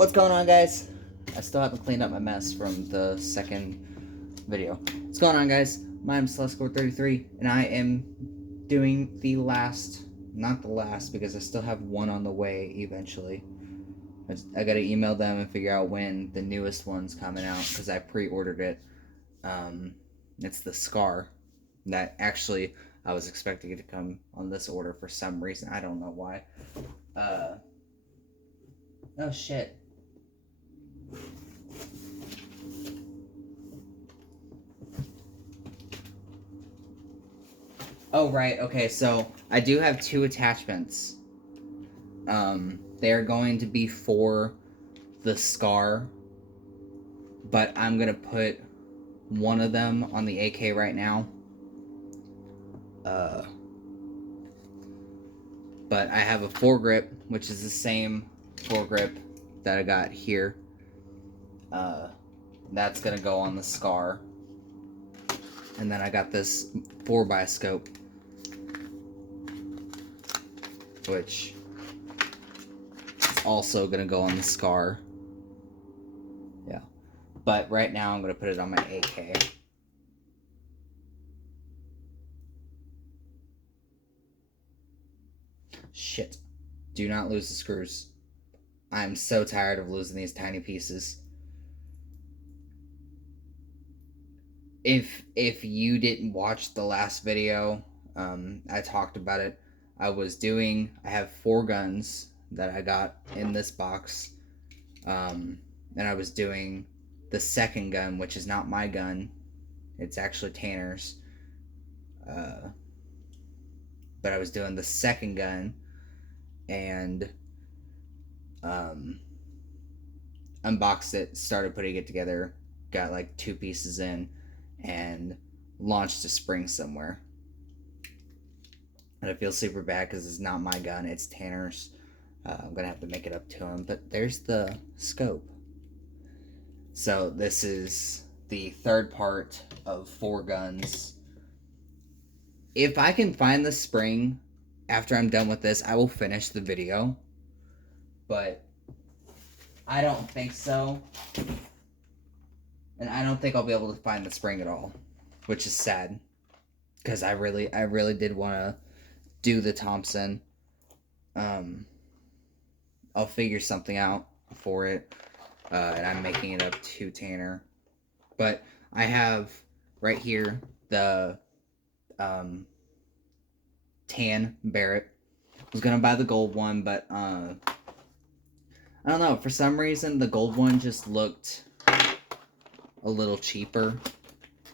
What's going on, guys? I still haven't cleaned up my mess from the second video. What's going on, guys? My name's GoatGuns, and I am doing the last, not the last, because I still have one on the way eventually. I gotta email them and figure out when the newest one's coming out, because I pre-ordered it. It's the Scar. That actually, I was expecting it to come on this order for some reason. I don't know why. Oh shit. Oh, right. Okay, so I do have two attachments. They are going to be for the Scar, but I'm going to put one of them on the AK right now. But I have a foregrip, which is the same foregrip that I got here. That's going to go on the Scar. And then I got this 4x scope, which is also going to go on the Scar. Yeah. But right now I'm going to put it on my AK. Shit. Do not lose the screws. I'm so tired of losing these tiny pieces. If you didn't watch the last video, I talked about it. I have 4 guns that I got in this box. And I was doing the second gun, which is not my gun. It's actually Tanner's. But I was doing the second gun and unboxed it, started putting it together, got like 2 pieces in, and launched a spring somewhere. And I feel super bad because it's not my gun, it's Tanner's. I'm gonna have to make it up to him. But there's the scope. So this is the third part of 4 guns. If I can find the spring after I'm done with this, I will finish the video. But I don't think so. And I don't think I'll be able to find the spring at all, which is sad. Because I really did want to do the Thompson. I'll figure something out for it. And I'm making it up to Tanner. But I have right here the tan Barrett. I was gonna buy the gold one, but I don't know, for some reason the gold one just looked a little cheaper,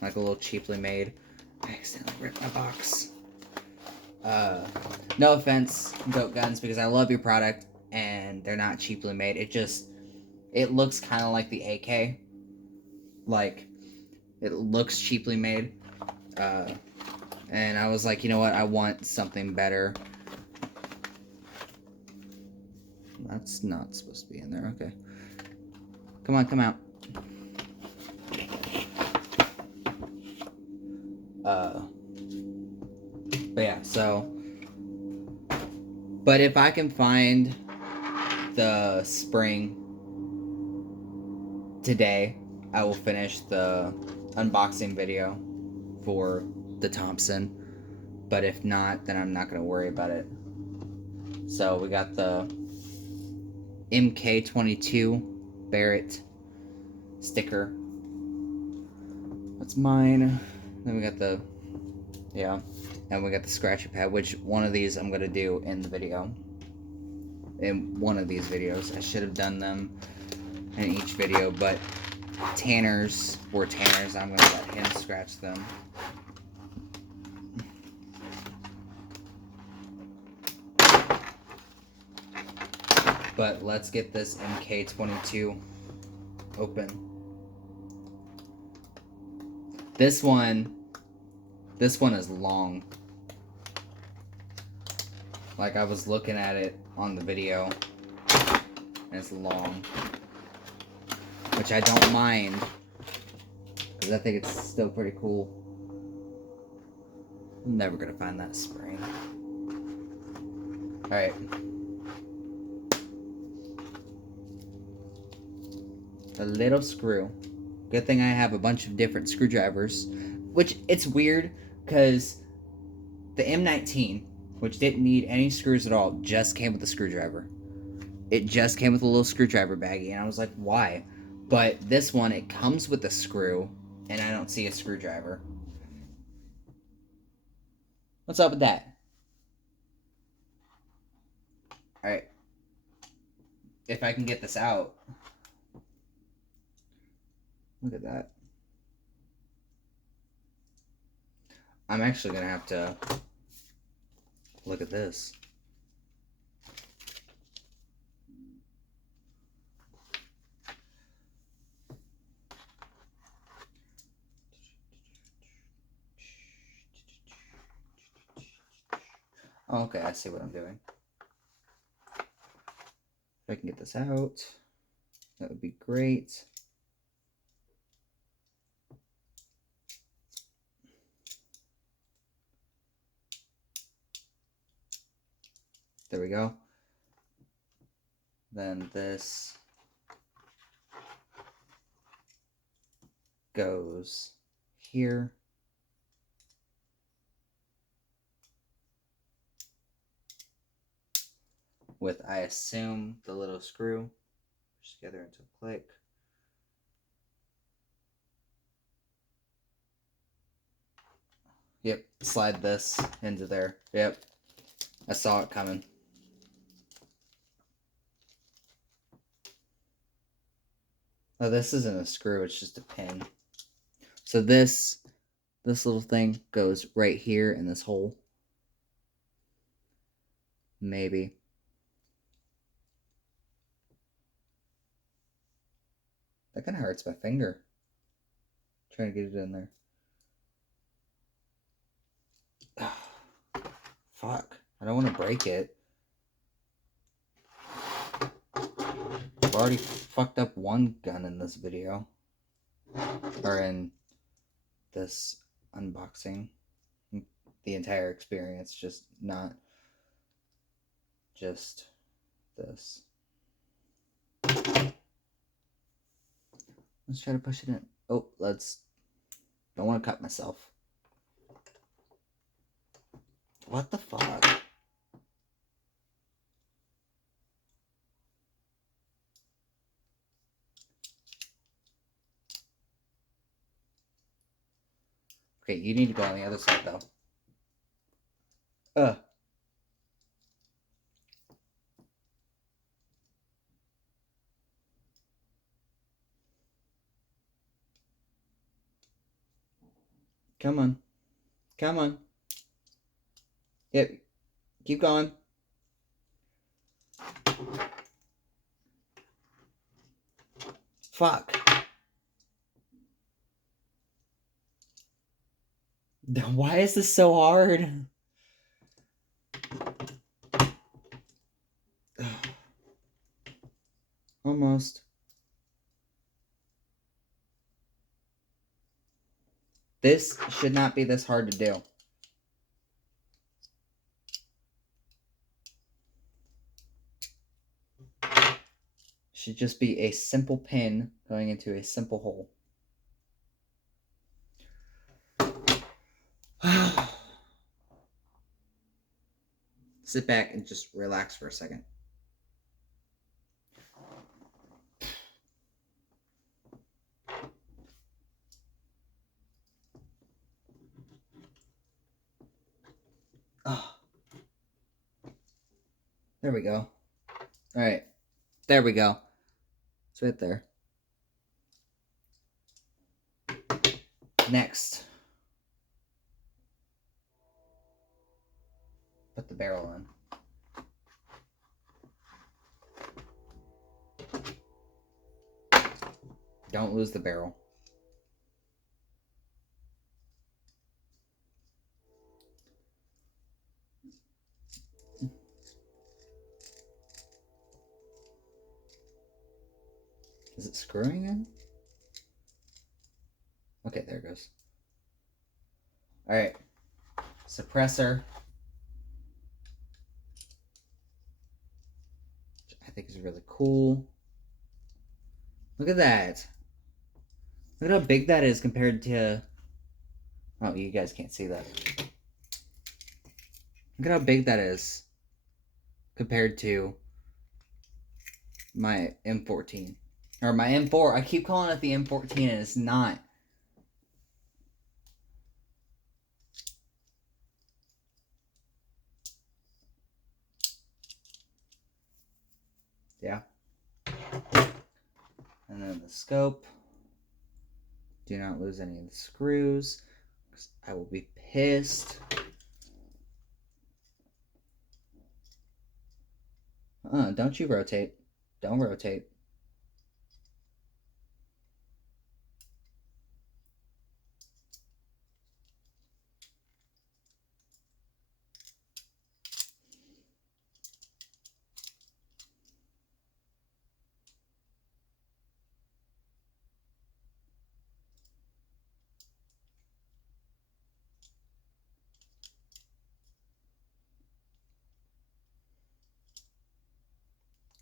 like a little cheaply made. I accidentally ripped my box. No offense, GoatGuns, because I love your product and they're not cheaply made. It looks kind of like the AK. Like, it looks cheaply made. And I was like, you know what? I want something better. That's not supposed to be in there. Okay. Come on, come out. But yeah, so. But if I can find the spring today, I will finish the unboxing video for the Thompson. But if not, then I'm not going to worry about it. So we got the MK22 Barrett sticker. That's mine. Then we got the, and we got the scratcher pad, which one of these I'm going to do in the video. In one of these videos. I should have done them in each video, but Tanner's, I'm going to let him scratch them. But let's get this MK22 open. This one is long. Like, I was looking at it on the video, and it's long. Which I don't mind, because I think it's still pretty cool. I'm never gonna find that spring. Alright. A little screw. Good thing I have a bunch of different screwdrivers. Which, it's weird, because the M19, which didn't need any screws at all, just came with a screwdriver. It just came with a little screwdriver baggie, and I was like, why? But this one, it comes with a screw, and I don't see a screwdriver. What's up with that? Alright. If I can get this out. Look at that. I'm actually going to have to look at this. Oh, okay, I see what I'm doing. If I can get this out, that would be great. There we go. Then this goes here. With, I assume, the little screw. Push together into a click. Yep, slide this into there. Yep, I saw it coming. Oh, this isn't a screw, it's just a pin. So this little thing goes right here in this hole. Maybe. That kind of hurts my finger. Trying to get it in there. Fuck. I don't want to break it. I've already fucked up one gun in this video. Or in this unboxing. The entire experience, just not just this. Let's try to push it in. Oh, don't want to cut myself. What the fuck? Okay, you need to go on the other side, though. Come on. Come on. Yep. Keep going. Fuck. Why is this so hard? Almost. This should not be this hard to do. Should just be a simple pin going into a simple hole. Sit back and just relax for a second. Oh. There we go. All right. There we go. It's right there. Next. Put the barrel in. Don't lose the barrel. Is it screwing in? Okay, there it goes. Alright. Suppressor. Which I think is really cool. Look at that. Look at how big that is compared to... Oh, you guys can't see that. Look at how big that is compared to my M14. Or my M4. I keep calling it the M14 and it's not. Yeah. And then the scope. Do not lose any of the screws. I will be pissed. Don't you rotate. Don't rotate.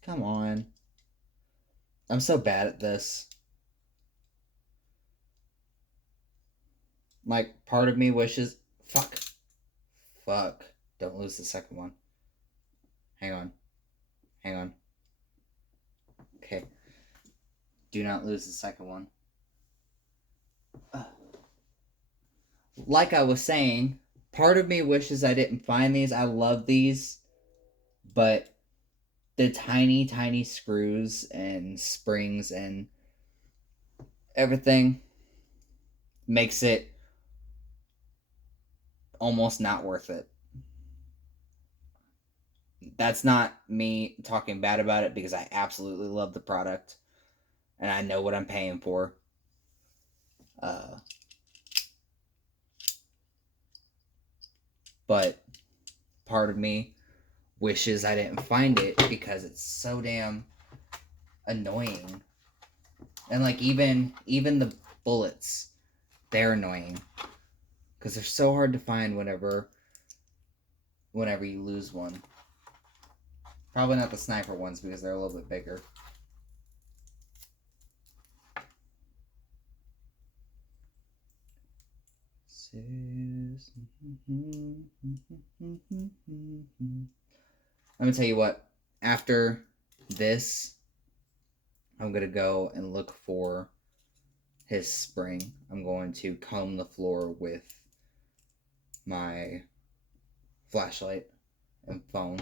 Come on. I'm so bad at this. Like, part of me wishes... Fuck. Fuck. Don't lose the second one. Hang on. Hang on. Okay. Do not lose the second one. Like I was saying, part of me wishes I didn't find these. I love these. But the tiny, tiny screws and springs and everything makes it almost not worth it. That's not me talking bad about it because I absolutely love the product and I know what I'm paying for. But part of me wishes I didn't find it because it's so damn annoying. And like even the bullets, they're annoying because they're so hard to find whenever you lose one. Probably not the sniper ones because they're a little bit bigger. Let me tell you what. After this, I'm going to go and look for his spring. I'm going to comb the floor with my flashlight and phone.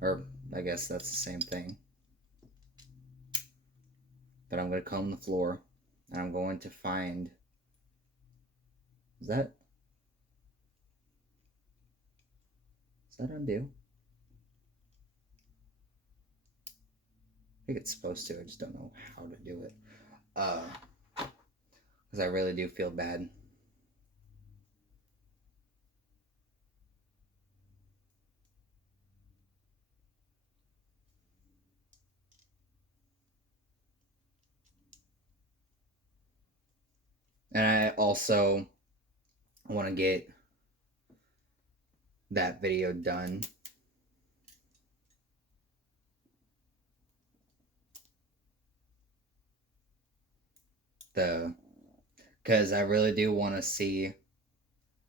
Or I guess that's the same thing. But I'm going to comb the floor and I'm going to find... Is that undo? I think it's supposed to. I just don't know how to do it. Because I really do feel bad. And I also want to get that video done. Because I really do want to see,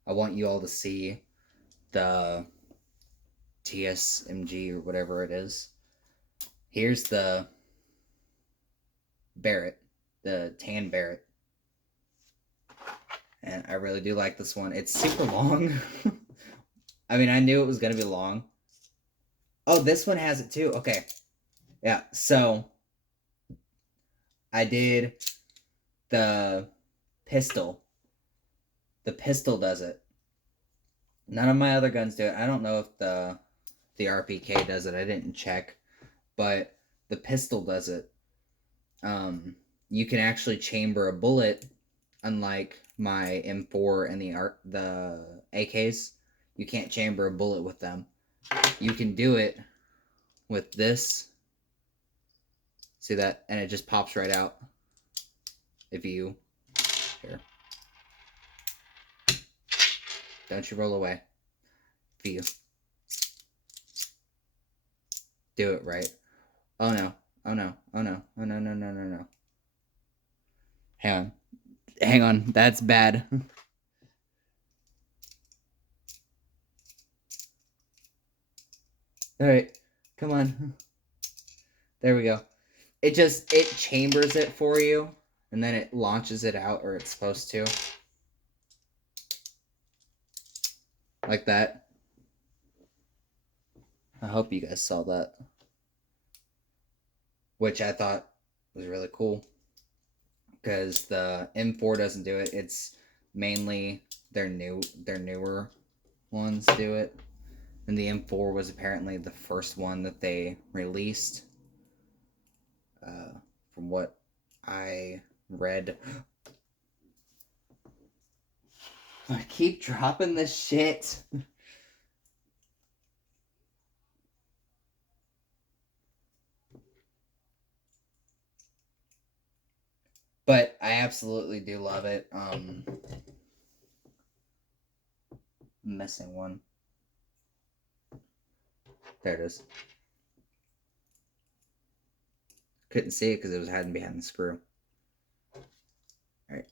I want you all to see the TSMG or whatever it is. Here's the Barrett, the tan Barrett. And I really do like this one. It's super long. I mean, I knew it was going to be long. Oh, this one has it too. Okay. Yeah, so I did the pistol. The pistol does it. None of my other guns do it. I don't know if the RPK does it. I didn't check. But the pistol does it. You can actually chamber a bullet, unlike my M4 and the AKs. You can't chamber a bullet with them. You can do it with this. See that? And it just pops right out. If you... Here. Don't you roll away. If you... Do it right. Oh no. Oh no. Oh no. Oh no, no, no, no, no. Hang on. That's bad. All right, come on. There we go. It chambers it for you, and then it launches it out, or it's supposed to. Like that. I hope you guys saw that. Which I thought was really cool. Because the M4 doesn't do it. It's mainly their newer ones do it. And the M4 was apparently the first one that they released. From what I read. I keep dropping this shit. But I absolutely do love it. Missing one. There it is. Couldn't see it because it was hiding behind the screw. Alright.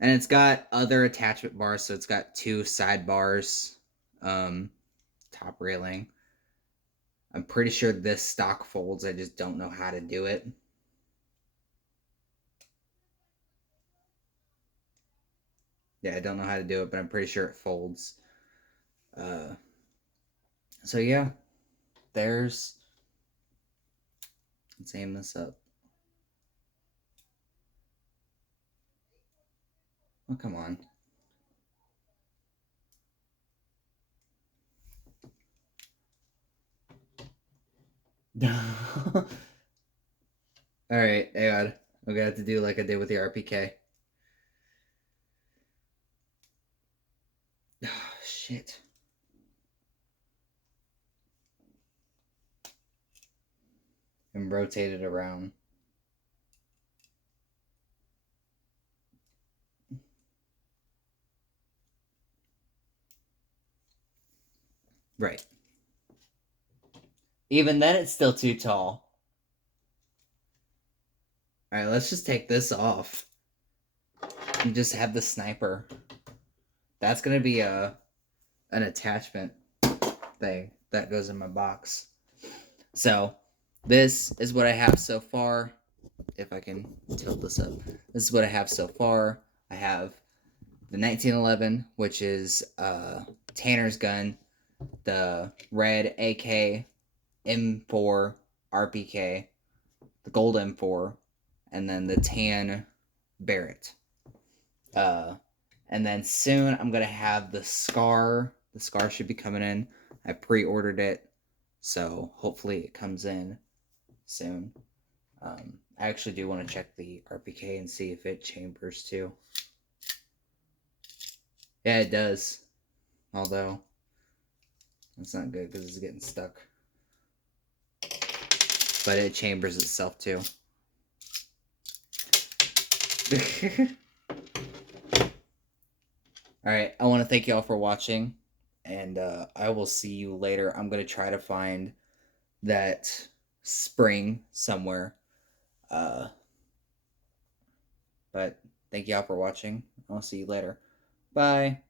And it's got other attachment bars, so it's got 2 side bars, top railing. I'm pretty sure this stock folds, I just don't know how to do it. Yeah, I don't know how to do it, but I'm pretty sure it folds. So yeah, let's aim this up. Oh, come on. Alright, hang on. I'm gonna have to do like I did with the RPK. Oh, shit. And rotate it around. Right. Even then, it's still too tall. Alright, let's just take this off. And just have the sniper. That's gonna be an attachment thing that goes in my box. So, this is what I have so far. If I can tilt this up. This is what I have so far. I have the 1911, which is Tanner's gun, the red AK, M4, RPK, the gold M4, and then the tan Barrett. And then soon I'm gonna have the Scar. The Scar should be coming in. I pre-ordered it, so hopefully it comes in soon. I actually do want to check the RPK and see if it chambers too. Yeah, it does. Although, that's not good because it's getting stuck. But it chambers itself too. Alright, I want to thank y'all for watching. And I will see you later. I'm going to try to find that spring somewhere. But thank y'all for watching. I'll see you later. Bye.